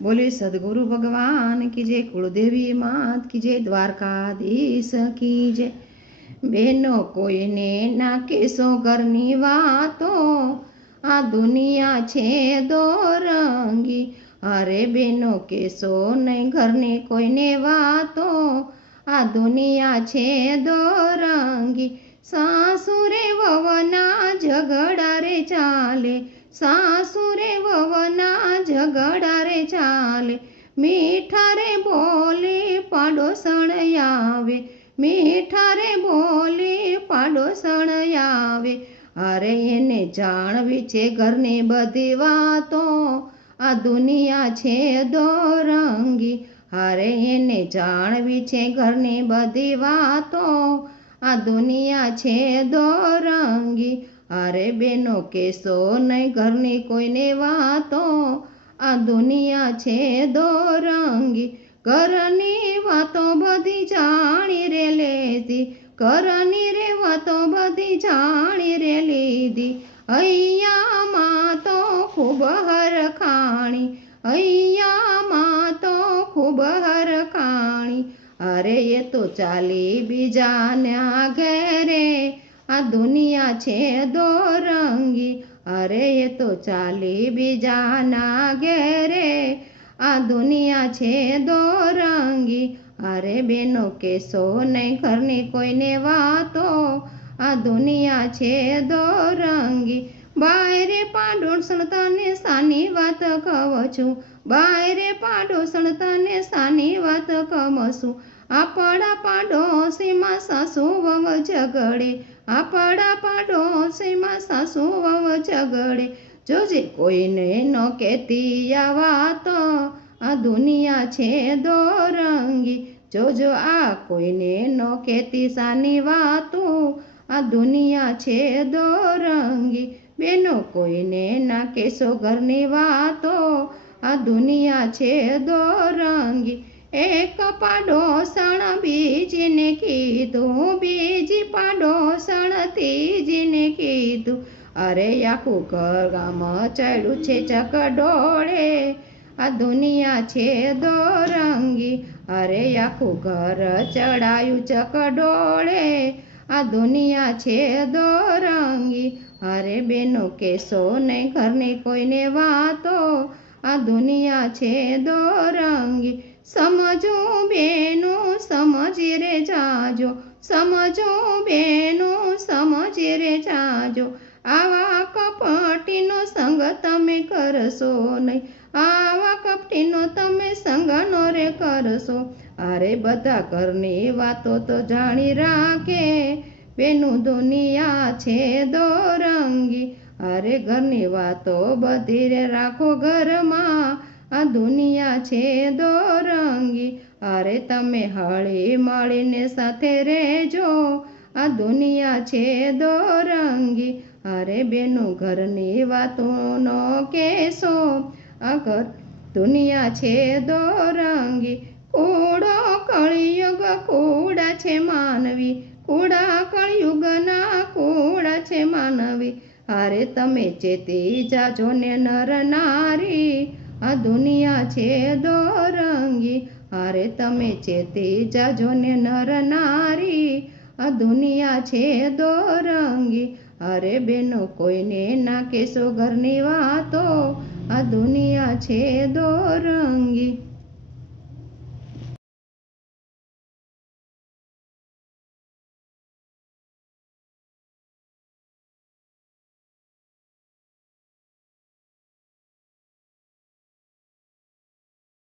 बोले सदगुरु भगवान की जय, कुलदेवी मात की जय, દ્વારકાધીશ की जय। બેનો કોઈને ના કેસો ઘરની વાતો, આ દુનિયા છે દોરંગી। અરે બેનો કેસો નહીં ઘરની કોઈને વાતો, આ દુનિયા છે દોરંગી। સાસુરે વવના ઝઘડા રે ચાલે, સાસુરે વવના ઝઘડા રે ચાલે। મીઠા રે બોલે પાડોસણ આવે, મીઠા રે બોલે પાડોસણ આવે। અરે એને જાણવી છે ઘરની બધી વાતો, આ દુનિયા છે દોરંગી। અરે એને જાણવી છે ઘરની બધી વાતો, આ દુનિયા છે દોરંગી। અરે બેનો કેસો નહીં ઘરની કોઈને વાતો, આ દુનિયા છે દોરંગી। ઘરની વાતો બધી જાણી રે લેતી, ઘરની રે વાતો બધી જાણી રે લીધી। અહીંયામાં તો ખૂબ હરખાણી, અહીંયામાં તો ખૂબ હરખાણી। અરે એ તો ચાલી બીજાના ઘેરે, આ દુનિયા છે દોરંગી। અરે એ તો ચાલી બીજાના ઘેરે, આ દુનિયા છે દોરંગી। અરે બેનો કેસો નહીં ઘરની કોઈને વાતો, આ દુનિયા છે દોરંગી। બાયરે પાડોસણ તને સાની વાત કહું છું, બાયરે પાડોસણ તને સાની વાત કહું છું। આપણા પાડોશીમાં સાસુ વહુ ઝઘડે, આપણા પાડોશીમાં સાસુ વહુ ઝઘડે। જોજે કોઈને ન કહેતી આ વાતો, આ દુનિયા છે દોરંગી। જોજો આ કોઈને ન કહેતી સાની વાતો, આ દુનિયા છે દોરંગી। બેનો કોઈને ના કહેશો ઘરની વાતો, આ દુનિયા છે દોરંગી। એક પાડોસણ બીજીને કીધું, બીજી પાડોસણ ત્રીજીને કીધું। અરે આખું ઘર ગામ ચડ્યું છે ચકડોળે, આ દુનિયા છે દોરંગી। અરે આખું ઘર ચડાયું ચકડોળે, આ દુનિયા છે દોરંગી। અરે બેનો કેસો નહીં ઘરની કોઈને વાતો, આ દુનિયા છે દોરંગી। સમજો બેનું સમજી રે જાજો, સમજો બેનું સમજી રે જાજો। આવા કપટીનો સંગ તમે કરશો નહીં, આવા કપટીનો તમે સંગ નો રે કરશો। અરે બધા ઘરની વાતો તો જાણી રાખે, બેનું દુનિયા છે દોરંગી। અરે ઘરની વાતો બધી રે રાખો ઘરમાં, આ દુનિયા છે દોરંગી। અરે તમે હળી મળીને સાથે રહેજો, આ દુનિયા છે દોરંગી। અરે બેનું ઘરની વાતો ન કહેશો, આ ઘર દુનિયા છે દોરંગી। કૂડો કળિયુગ કૂડા છે માનવી, કૂડા કળિયુગના કૂડા છે માનવી। અરે તમે ચેતી જાજો ને નર નારી, આ દુનિયા છે દોરંગી। અરે તમે ચેતી જાજો ને નર નારી, આ દુનિયા છે દોરંગી। અરે બેનો કોઈને ના કહેશો ઘરની વાતો, આ દુનિયા છે દોરંગી।